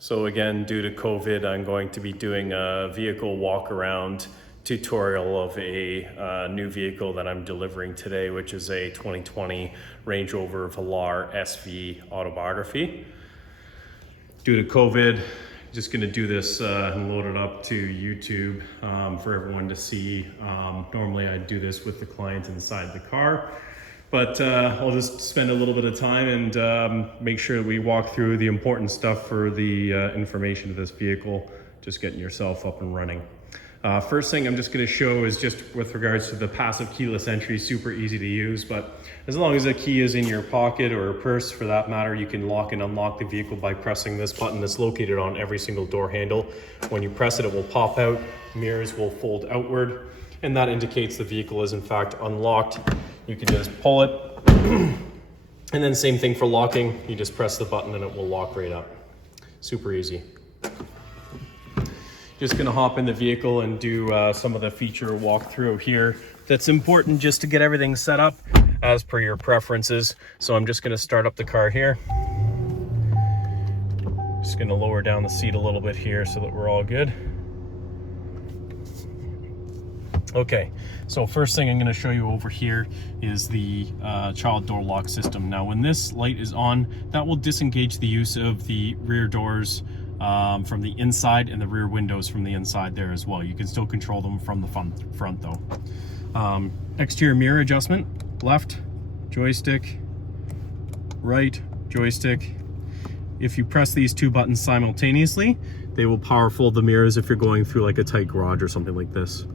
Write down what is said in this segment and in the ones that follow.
So again, due to COVID, I'm going to be doing a vehicle walk around tutorial of a new vehicle that I'm delivering today, which is a 2020 Range Rover Velar SVAutobiography. Due to COVID, just gonna do this and load it up to YouTube for everyone to see. Normally I do this with the client inside the car, but I'll just spend a little bit of time and make sure that we walk through the important stuff for the information of this vehicle, just getting yourself up and running. First thing I'm just going to show is just with regards to the passive keyless entry, super easy to use, but as long as the key is in your pocket or a purse for that matter, you can lock and unlock the vehicle by pressing this button that's located on every single door handle. When you press it, it will pop out, mirrors will fold outward, and that indicates the vehicle is in fact unlocked. You can just pull it, and then same thing for locking. You just press the button and it will lock right up. Super easy. Just gonna hop in the vehicle and do some of the feature walkthrough here. That's important just to get everything set up as per your preferences. So I'm just gonna start up the car here. Just gonna lower down the seat a little bit here so that we're all good. Okay, so first thing I'm going to show you over here is the child door lock system. Now when this light is on, that will disengage the use of the rear doors from the inside and the rear windows from the inside there as well. You can still control them from the front though. Exterior mirror adjustment, left joystick, right joystick. If you press these two buttons simultaneously, they will power fold the mirrors if you're going through like a tight garage or something like this.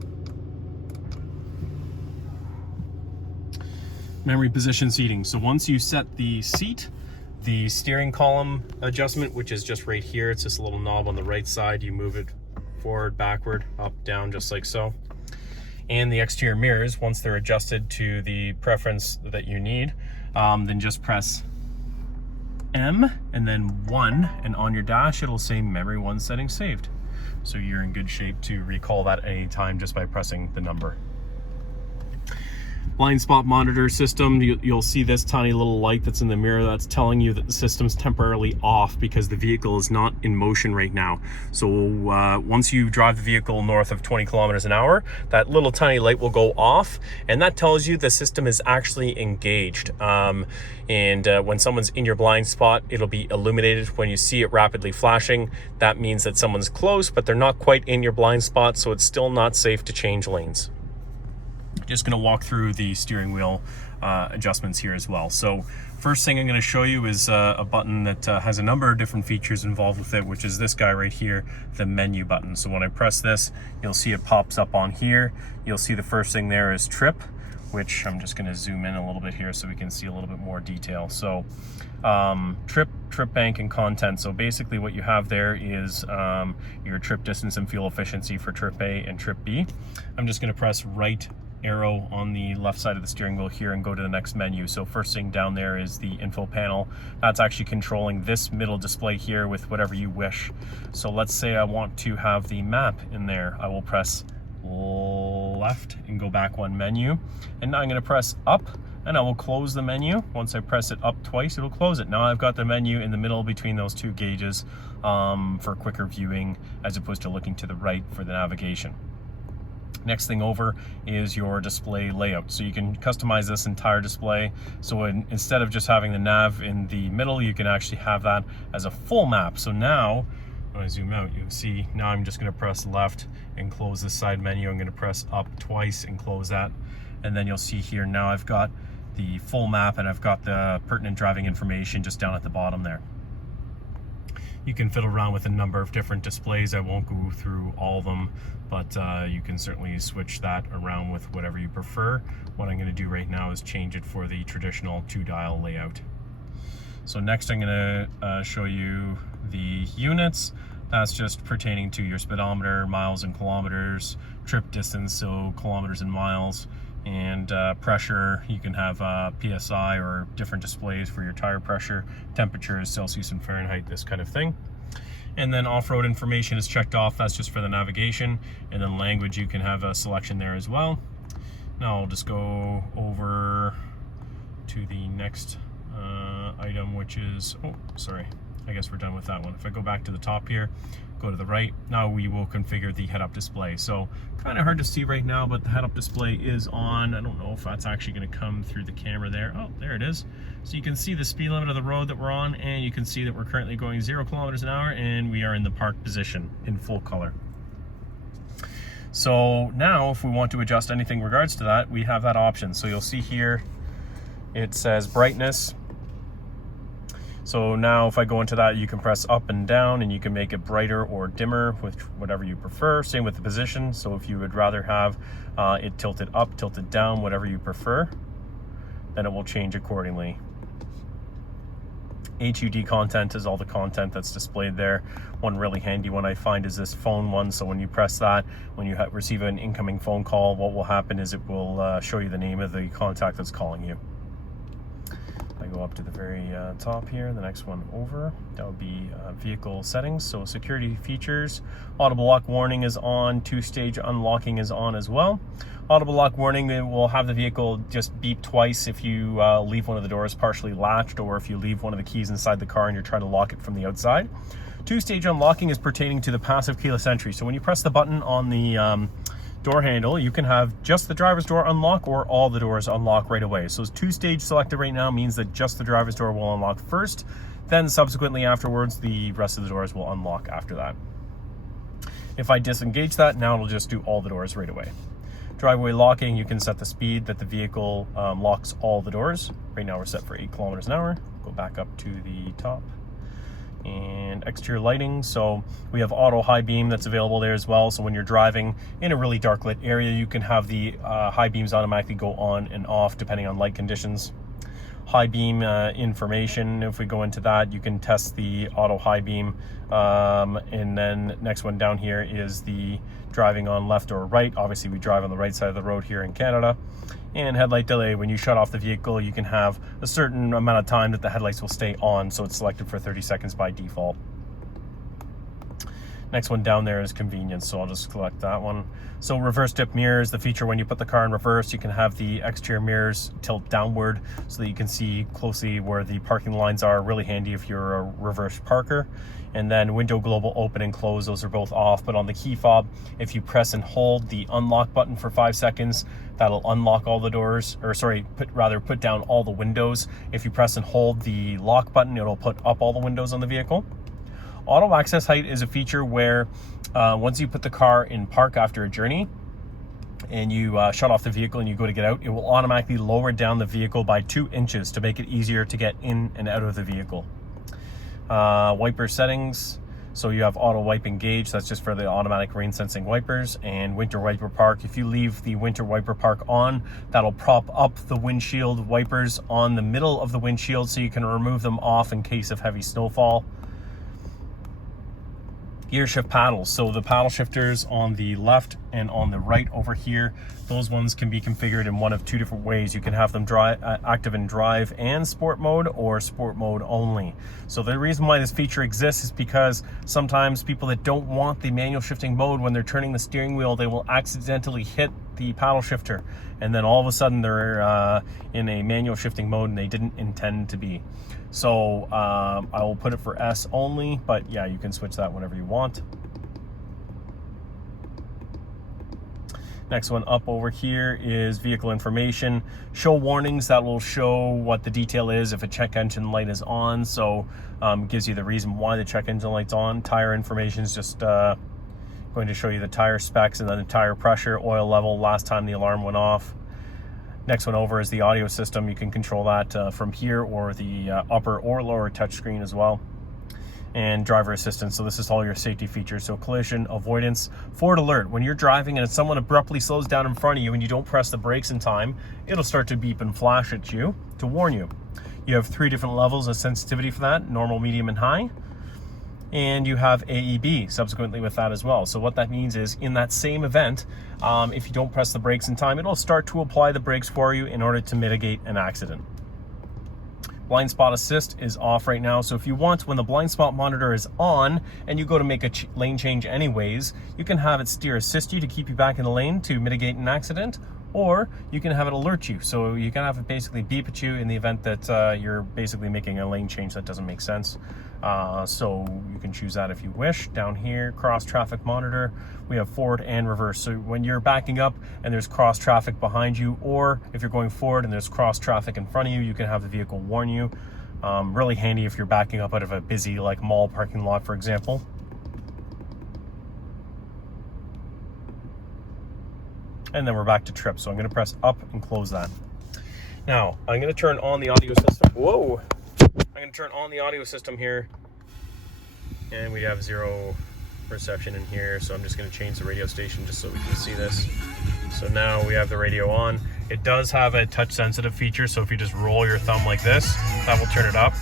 Memory position seating. So once you set the seat, the steering column adjustment, which is just right here, it's just a little knob on the right side. You move it forward, backward, up, down, just like so. And the exterior mirrors, once they're adjusted to the preference that you need, then just press M and then 1, and on your dash it'll say memory 1 setting saved. So you're in good shape to recall that at any time just by pressing the number. Blind spot monitor system, you'll see this tiny little light that's in the mirror that's telling you that the system's temporarily off because the vehicle is not in motion right now. So once you drive the vehicle north of 20 kilometers an hour, that little tiny light will go off, and that tells you the system is actually engaged. When someone's in your blind spot, it'll be illuminated. When you see it rapidly flashing, that means that someone's close, but they're not quite in your blind spot, so it's still not safe to change lanes. Just going to walk through the steering wheel adjustments here as well. So first thing I'm going to show you is a button that has a number of different features involved with it, which is this guy right here, the menu button. So when I press this, you'll see it pops up on here. You'll see the first thing there is trip, which I'm just going to zoom in a little bit here so we can see a little bit more detail. So trip bank and content. So basically what you have there is your trip distance and fuel efficiency for trip A and trip B. I'm just going to press right arrow on the left side of the steering wheel here and go to the next menu. So first thing down there is the info panel. That's actually controlling this middle display here with whatever you wish. So let's say I want to have the map in there. I will press left and go back one menu, and now I'm going to press up and I will close the menu. Once I press it up twice, it'll close it. Now I've got the menu in the middle between those two gauges for quicker viewing as opposed to looking to the right for the navigation. Next thing over is your display layout. So you can customize this entire display. So instead of just having the nav in the middle, you can actually have that as a full map. So now, when I zoom out, you can see now I'm just going to press left and close this side menu. I'm going to press up twice and close that. And then you'll see here now I've got the full map and I've got the pertinent driving information just down at the bottom there. You can fiddle around with a number of different displays. I won't go through all of them, but you can certainly switch that around with whatever you prefer. What I'm going to do right now is change it for the traditional 2-dial layout. So next I'm going to show you the units. That's just pertaining to your speedometer, miles and kilometers, trip distance, so kilometers and miles, and pressure. You can have PSI or different displays for your tire pressure, temperatures, Celsius and Fahrenheit, this kind of thing. And then off-road information is checked off. That's just for the navigation. And then language, you can have a selection there as well. Now I'll just go over to the next item, which is, I guess we're done with that one. If I go back to the top here, go to the right, now we will configure the head-up display. So kind of hard to see right now, but the head-up display is on. I don't know if that's actually going to come through the camera there. Oh, there it is. So you can see the speed limit of the road that we're on, and you can see that we're currently going 0 kilometers an hour, and we are in the park position in full color. So now if we want to adjust anything in regards to that, we have that option. So you'll see here it says brightness. So now if I go into that, you can press up and down and you can make it brighter or dimmer with whatever you prefer. Same with the position. So if you would rather have it tilted up, tilted down, whatever you prefer, then it will change accordingly. HUD content is all the content that's displayed there. One really handy one I find is this phone one. So when you press that, when you receive an incoming phone call, what will happen is it will show you the name of the contact that's calling you. I go up to the very top here, the next one over, that would be vehicle settings. So security features, audible lock warning is on, 2-stage unlocking is on as well. Audible lock warning, it will have the vehicle just beep twice if you leave one of the doors partially latched, or if you leave one of the keys inside the car and you're trying to lock it from the outside. 2-stage unlocking is pertaining to the passive keyless entry. So when you press the button on the door handle, you can have just the driver's door unlock or all the doors unlock right away. So 2-stage selected right now means that just the driver's door will unlock first, then subsequently afterwards the rest of the doors will unlock after that. If I disengage that, now it'll just do all the doors right away. Driveway locking, you can set the speed that the vehicle locks all the doors. Right now we're set for 8 kilometers an hour. Go back up to the top. And exterior lighting, so we have auto high beam that's available there as well. So when you're driving in a really dark lit area, you can have the high beams automatically go on and off depending on light conditions. High beam information, if we go into that, you can test the auto high beam. And then next one down here is the driving on left or right. Obviously we drive on the right side of the road here in Canada. And headlight delay, when you shut off the vehicle, you can have a certain amount of time that the headlights will stay on, so it's selected for 30 seconds by default. Next one down there is convenience, so I'll just select that one. So reverse dip mirrors, the feature when you put the car in reverse, you can have the exterior mirrors tilt downward so that you can see closely where the parking lines are. Really handy if you're a reverse parker. And then window global open and close, those are both off. But on the key fob, if you press and hold the unlock button for 5 seconds, that'll unlock all the doors, or sorry, put down all the windows. If you press and hold the lock button, it'll put up all the windows on the vehicle. Auto access height is a feature where once you put the car in park after a journey and you shut off the vehicle and you go to get out, it will automatically lower down the vehicle by 2 inches to make it easier to get in and out of the vehicle. Wiper settings, so you have auto wipe engaged, that's just for the automatic rain sensing wipers. And winter wiper park, if you leave the winter wiper park on, that'll prop up the windshield wipers on the middle of the windshield so you can remove them off in case of heavy snowfall. Gear shift paddles, so the paddle shifters on the left and on the right over here, those ones can be configured in one of 2 different ways. You can have them active in drive and sport mode, or sport mode only. So the reason why this feature exists is because sometimes people that don't want the manual shifting mode, when they're turning the steering wheel, they will accidentally hit the paddle shifter, and then all of a sudden they're in a manual shifting mode and they didn't intend to be. So I will put it for S only, but yeah, you can switch that whenever you want. Next one up over here is vehicle information. Show warnings, that will show what the detail is if a check engine light is on. So gives you the reason why the check engine light's on. Tire information is just going to show you the tire specs and then the tire pressure, oil level, last time the alarm went off. Next one over is the audio system. You can control that from here, or the upper or lower touchscreen as well. And driver assistance, so this is all your safety features. So collision avoidance, forward alert. When you're driving and someone abruptly slows down in front of you and you don't press the brakes in time, it'll start to beep and flash at you to warn you. You have 3 different levels of sensitivity for that: normal, medium, and high. And you have AEB subsequently with that as well. So what that means is, in that same event, if you don't press the brakes in time, it'll start to apply the brakes for you in order to mitigate an accident. Blind spot assist is off right now. So if you want, when the blind spot monitor is on and you go to make a lane change anyways, you can have it steer assist you to keep you back in the lane to mitigate an accident. or you can have it alert you. So you can have it basically beep at you in the event that you're basically making a lane change that doesn't make sense. So you can choose that if you wish. Down here, cross traffic monitor, we have forward and reverse. So when you're backing up and there's cross traffic behind you, or if you're going forward and there's cross traffic in front of you, you can have the vehicle warn you. Really handy if you're backing up out of a busy like mall parking lot, for example. And then we're back to trip. So I'm going to press up and close that. Now I'm going to turn on the audio system. Whoa! I'm going to turn on the audio system here, and we have 0 reception in here. So I'm just going to change the radio station just so we can see this. So now we have the radio on. It does have a touch sensitive feature. So if you just roll your thumb like this, that will turn it up.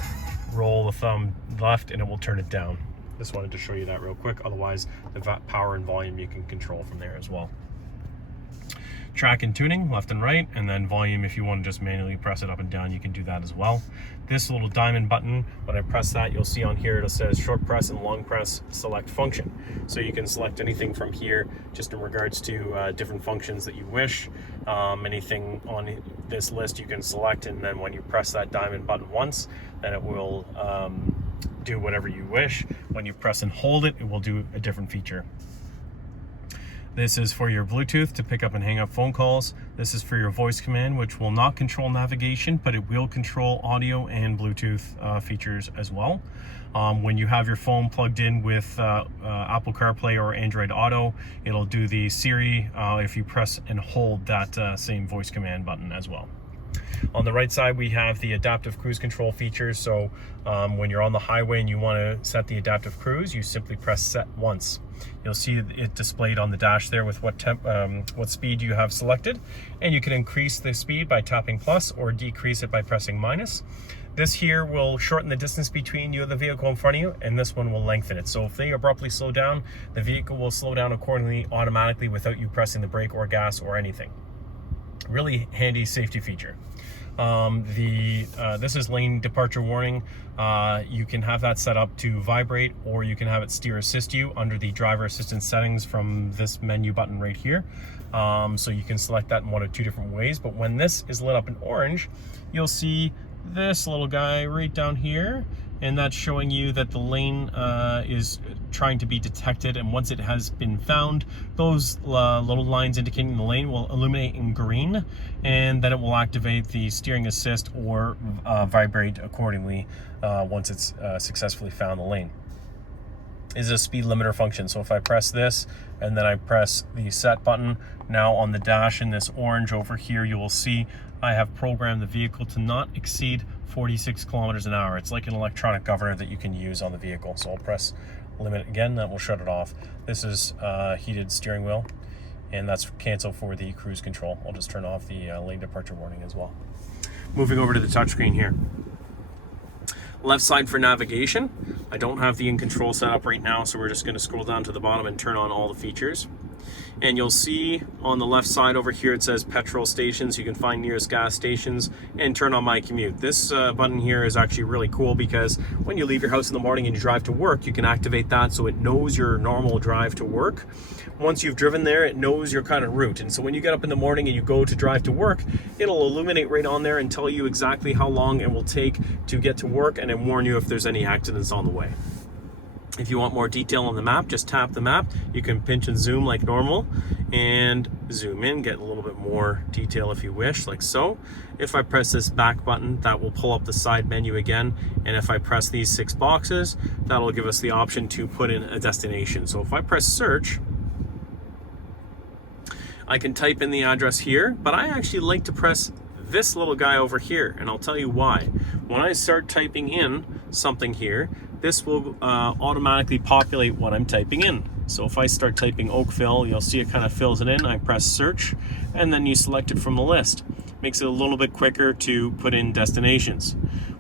Roll the thumb left and it will turn it down. Just wanted to show you that real quick. Otherwise, the power and volume you can control from there as well. Track and tuning, left and right, and then volume, if you want to just manually press it up and down, you can do that as well. This little diamond button, when I press that, you'll see on here it says short press and long press select function. So you can select anything from here just in regards to different functions that you wish. Anything on this list you can select, and then when you press that diamond button once, then it will do whatever you wish. When you press and hold it, it will do a different feature. This is for your Bluetooth to pick up and hang up phone calls. This is for your voice command, which will not control navigation, but it will control audio and Bluetooth features as well. When you have your phone plugged in with Apple CarPlay or Android Auto, it'll do the Siri if you press and hold that same voice command button as well. On the right side, we have the adaptive cruise control features. So when you're on the highway and you want to set the adaptive cruise, you simply press set once. You'll see it displayed on the dash there with what speed you have selected, and you can increase the speed by tapping plus or decrease it by pressing minus. This here will shorten the distance between you and the vehicle in front of you, and this one will lengthen it. So if they abruptly slow down, the vehicle will slow down accordingly automatically without you pressing the brake or gas or anything. Really handy safety feature. This is lane departure warning. You can have that set up to vibrate, or you can have it steer assist you under the driver assistance settings from this menu button right here. So you can select that in one of 2 different ways. But when this is lit up in orange, you'll see this little guy right down here, and that's showing you that the lane is trying to be detected, and once it has been found, those little lines indicating the lane will illuminate in green, and then it will activate the steering assist or vibrate accordingly once it's successfully found the lane. Is a speed limiter function. So if I press this and then I press the set button, now on the dash in this orange over here, you will see I have programmed the vehicle to not exceed 46 kilometers an hour. It's like an electronic governor that you can use on the vehicle. So I'll press limit again, that will shut it off. This is heated steering wheel, and that's cancel for the cruise control. I'll just turn off the lane departure warning as well. Moving over to the touchscreen here. Left side for navigation. I don't have the in control set up right now, so we're just going to scroll down to the bottom and turn on all the features. And you'll see on the left side over here it says petrol stations. You can find nearest gas stations and turn on my commute. This button here is actually really cool because when you leave your house in the morning and you drive to work, you can activate that so it knows your normal drive to work. Once you've driven there, it knows your kind of route. And so when you get up in the morning and you go to drive to work, it'll illuminate right on there and tell you exactly how long it will take to get to work, and then warn you if there's any accidents on the way. If you want more detail on the map, just tap the map. You can pinch and zoom like normal and zoom in, get a little bit more detail if you wish, like so. If I press this back button, that will pull up the side menu again. And if I press these 6 boxes, that'll give us the option to put in a destination. So if I press search, I can type in the address here, but I actually like to press this little guy over here, and I'll tell you why. When I start typing in something here, this will automatically populate what I'm typing in. So if I start typing Oakville, you'll see it kind of fills it in. I press search, and then you select it from the list. Makes it a little bit quicker to put in destinations.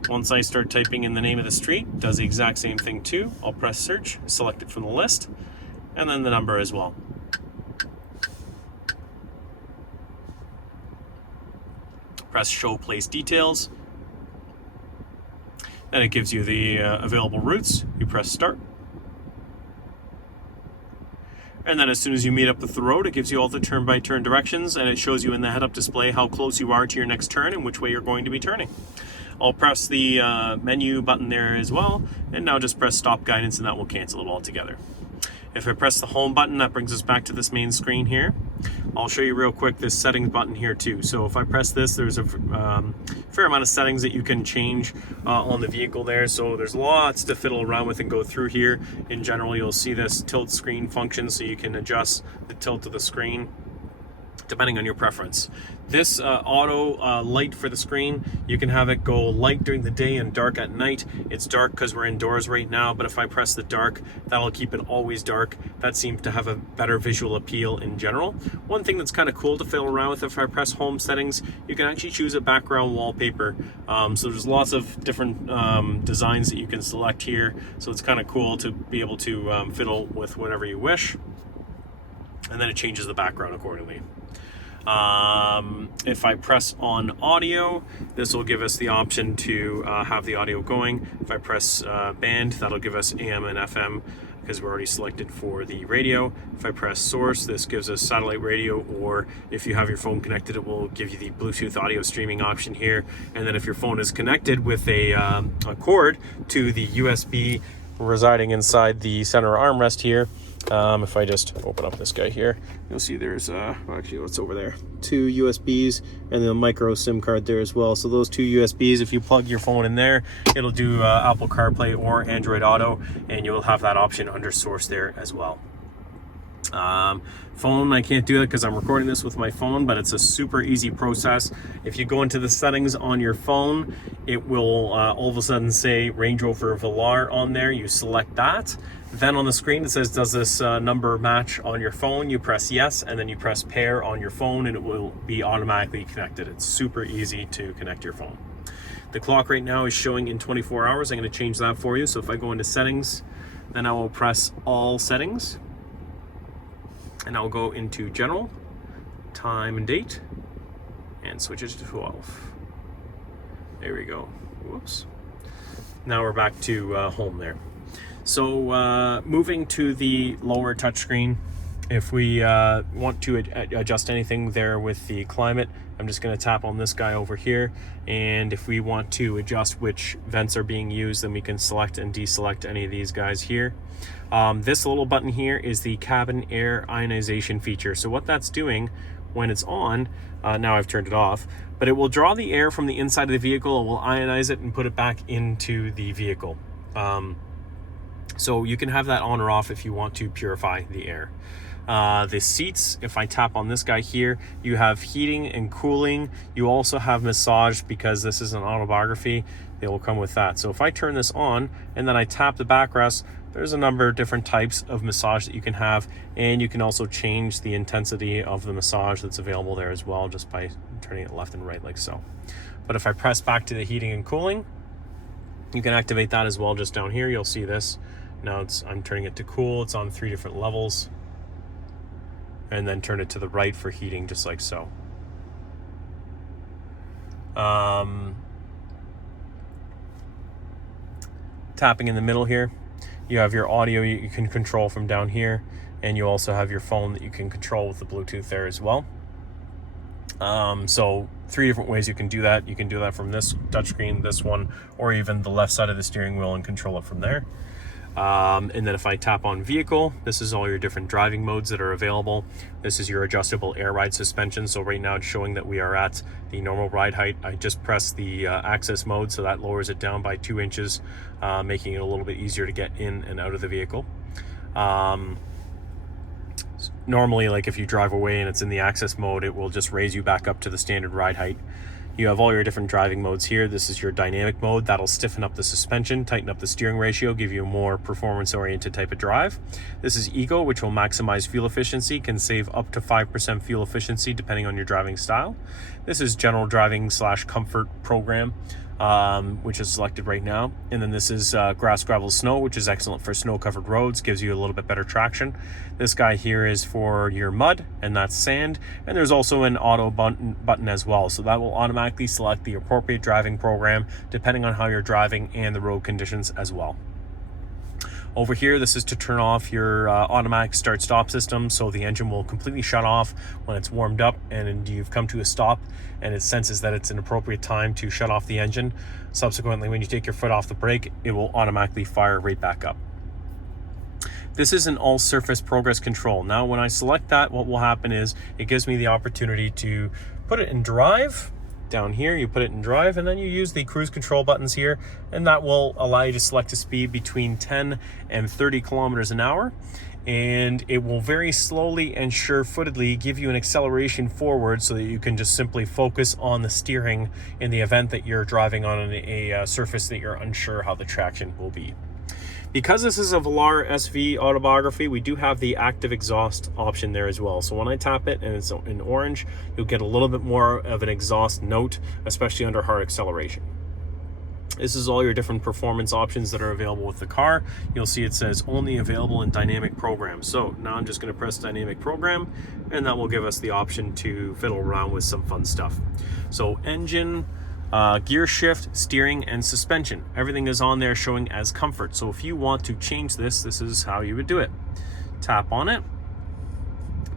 Once I start typing in the name of the street, does the exact same thing too. I'll press search, select it from the list, and then the number as well. Press show place details. Then it gives you the available routes. You press start. And then as soon as you meet up with the road, it gives you all the turn-by-turn directions, and it shows you in the head-up display how close you are to your next turn and which way you're going to be turning. I'll press the menu button there as well, and now just press stop guidance, and that will cancel it altogether. If I press the home button, that brings us back to this main screen here. I'll show you real quick this settings button here too. So if I press this, there's a fair amount of settings that you can change on the vehicle there. So there's lots to fiddle around with and go through here. In general, you'll see this tilt screen function, so you can adjust the tilt of the screen depending on your preference. This auto light for the screen, you can have it go light during the day and dark at night. It's dark because we're indoors right now, but if I press the dark, that'll keep it always dark. That seems to have a better visual appeal in general. One thing that's kind of cool to fiddle around with, if I press home settings, you can actually choose a background wallpaper. So there's lots of different designs that you can select here. So it's kind of cool to be able to fiddle with whatever you wish. And then it changes the background accordingly. If I press on audio, this will give us the option to have the audio going. If I press band, that'll give us AM and FM because we're already selected for the radio. If I press source, this gives us satellite radio, or if you have your phone connected, it will give you the Bluetooth audio streaming option here. And then if your phone is connected with a cord to the USB residing inside the center armrest here, if I just open up this guy here, you'll see there's actually what's over there, 2 USBs and then a micro SIM card there as well. So those 2 USBs, if you plug your phone in there, it'll do Apple CarPlay or Android Auto, and you'll have that option under source there as well. Phone, I can't do it because I'm recording this with my phone, but it's a super easy process. If you go into the settings on your phone, it will all of a sudden say Range Rover Velar on there. You select that. Then on the screen it says, does this number match on your phone? You press yes, and then you press pair on your phone, and it will be automatically connected. It's super easy to connect your phone. The clock right now is showing in 24 hours. I'm going to change that for you. So if I go into settings, then I will press all settings, and I'll go into general, time and date, and switch it to 12. There we go. Whoops. Now we're back to home there. So moving to the lower touchscreen, if we want to adjust anything there with the climate, I'm just going to tap on this guy over here, and if we want to adjust which vents are being used, then we can select and deselect any of these guys here. This little button here is the cabin air ionization feature. So what that's doing when it's on, now I've turned it off, but it will draw the air from the inside of the vehicle, it will ionize it and put it back into the vehicle. So you can have that on or off if you want to purify the air. The seats, if I tap on this guy here, you have heating and cooling. You also have massage because this is an autobiography. They will come with that. So if I turn this on and then I tap the backrest, there's a number of different types of massage that you can have, and you can also change the intensity of the massage that's available there as well, just by turning it left and right like so. But if I press back to the heating and cooling, you can activate that as well. Just down here you'll see this. Now I'm turning it to cool. It's on 3 different levels, and then turn it to the right for heating, just like so. Tapping in the middle here, you have your audio you can control from down here, and you also have your phone that you can control with the Bluetooth there as well. So 3 different ways you can do that. You can do that from this touchscreen, this one, or even the left side of the steering wheel and control it from there. And then if I tap on vehicle, this is all your different driving modes that are available. This is your adjustable air ride suspension. So right now it's showing that we are at the normal ride height. I just pressed the access mode, so that lowers it down by 2 inches, making it a little bit easier to get in and out of the vehicle. Normally, like if you drive away and it's in the access mode, it will just raise you back up to the standard ride height. You have all your different driving modes here. This is your dynamic mode. That'll stiffen up the suspension, tighten up the steering ratio, give you a more performance-oriented type of drive. This is Eco, which will maximize fuel efficiency, can save up to 5% fuel efficiency depending on your driving style. This is general driving / comfort program, which is selected right now. And then this is grass, gravel, snow, which is excellent for snow-covered roads, gives you a little bit better traction. This guy here is for your mud, and that's sand. And there's also an auto button as well, so that will automatically select the appropriate driving program depending on how you're driving and the road conditions as well. Over here, this is to turn off your automatic start-stop system, so the engine will completely shut off when it's warmed up and you've come to a stop and it senses that it's an appropriate time to shut off the engine. Subsequently, when you take your foot off the brake, it will automatically fire right back up. This is an all-surface progress control. Now, when I select that, what will happen is it gives me the opportunity to put it in drive. Down here, you put it in drive, and then you use the cruise control buttons here, and that will allow you to select a speed between 10 and 30 kilometers an hour. And it will very slowly and sure-footedly give you an acceleration forward so that you can just simply focus on the steering in the event that you're driving on a surface that you're unsure how the traction will be. Because this is a Velar SVAutobiography, we do have the active exhaust option there as well. So when I tap it and it's in orange, you'll get a little bit more of an exhaust note, especially under hard acceleration. This is all your different performance options that are available with the car. You'll see it says only available in dynamic program. So now I'm just going to press dynamic program, and that will give us the option to fiddle around with some fun stuff. So engine, gear shift, steering, and suspension. Everything is on there showing as comfort. So if you want to change this, this is how you would do it. Tap on it.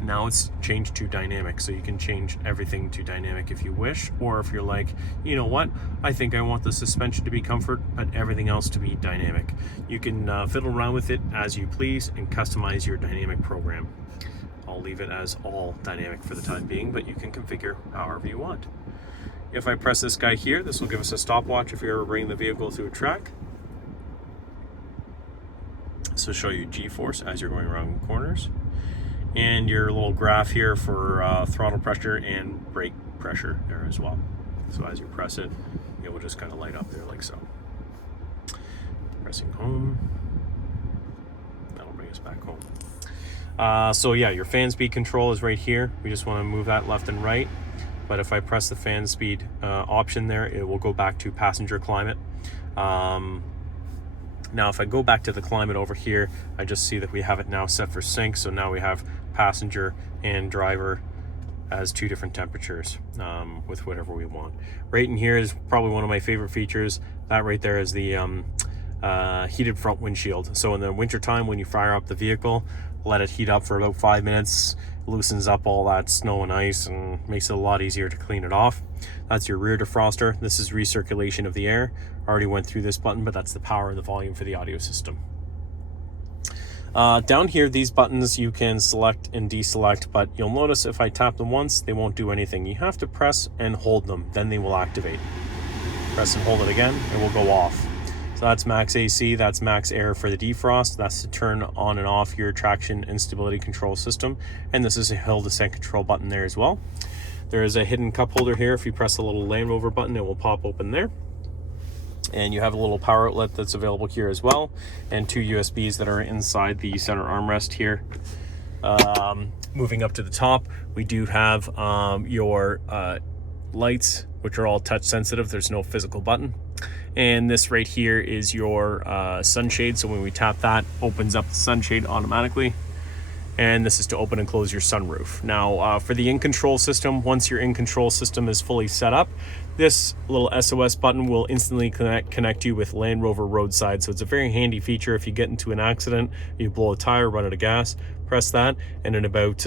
Now it's changed to dynamic. So you can change everything to dynamic if you wish. Or if you're like, you know what, I think I want the suspension to be comfort, but everything else to be dynamic. You can fiddle around with it as you please and customize your dynamic program. I'll leave it as all dynamic for the time being, but you can configure however you want. If I press this guy here, this will give us a stopwatch if you're ever bringing the vehicle through a track. This will show you G-force as you're going around corners. And your little graph here for throttle pressure and brake pressure there as well. So as you press it, it will just kind of light up there like so. Pressing home. That'll bring us back home. So yeah, your fan speed control is right here. We just want to move that left and right. But if I press the fan speed option there, it will go back to passenger climate. Now, if I go back to the climate over here, I just see that we have it now set for sync. So now we have passenger and driver as two different temperatures with whatever we want. Right in here is probably one of my favorite features. That right there is the heated front windshield. So in the winter time, when you fire up the vehicle, let it heat up for about 5 minutes, loosens up all that snow and ice and makes it a lot easier to clean it off. That's your rear defroster. This is recirculation of the air. I already went through this button, but that's the power and the volume for the audio system. Down here, these buttons you can select and deselect, but you'll notice if I tap them once, they won't do anything. You have to press and hold them, then they will activate. Press and hold it again, it will go off. So that's max AC, that's max air for the defrost. That's to turn on and off your traction and stability control system. And this is a hill descent control button there as well. There is a hidden cup holder here. If you press the little Land Rover button, it will pop open there. And you have a little power outlet that's available here as well, and two USBs that are inside the center armrest here. Moving up to the top, we do have your lights, which are all touch sensitive. There's no physical button. And this right here is your sunshade. So when we tap that, opens up the sunshade automatically. And this is to open and close your sunroof. Now, for the in-control system, once your in-control system is fully set up, this little SOS button will instantly connect you with Land Rover Roadside. So it's a very handy feature. If you get into an accident, you blow a tire, run out of gas, press that, and in about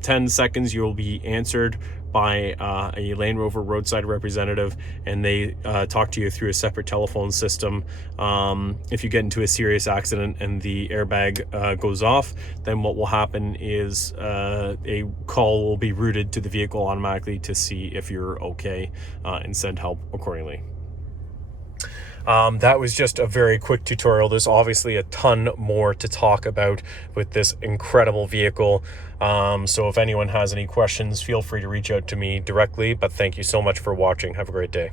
10 seconds, you'll be answered by a Land Rover Roadside representative, and they talk to you through a separate telephone system. If you get into a serious accident and the airbag goes off, then what will happen is a call will be routed to the vehicle automatically to see if you're okay and send help accordingly. That was just a very quick tutorial. There's obviously a ton more to talk about with this incredible vehicle. So if anyone has any questions, feel free to reach out to me directly, but thank you so much for watching. Have a great day.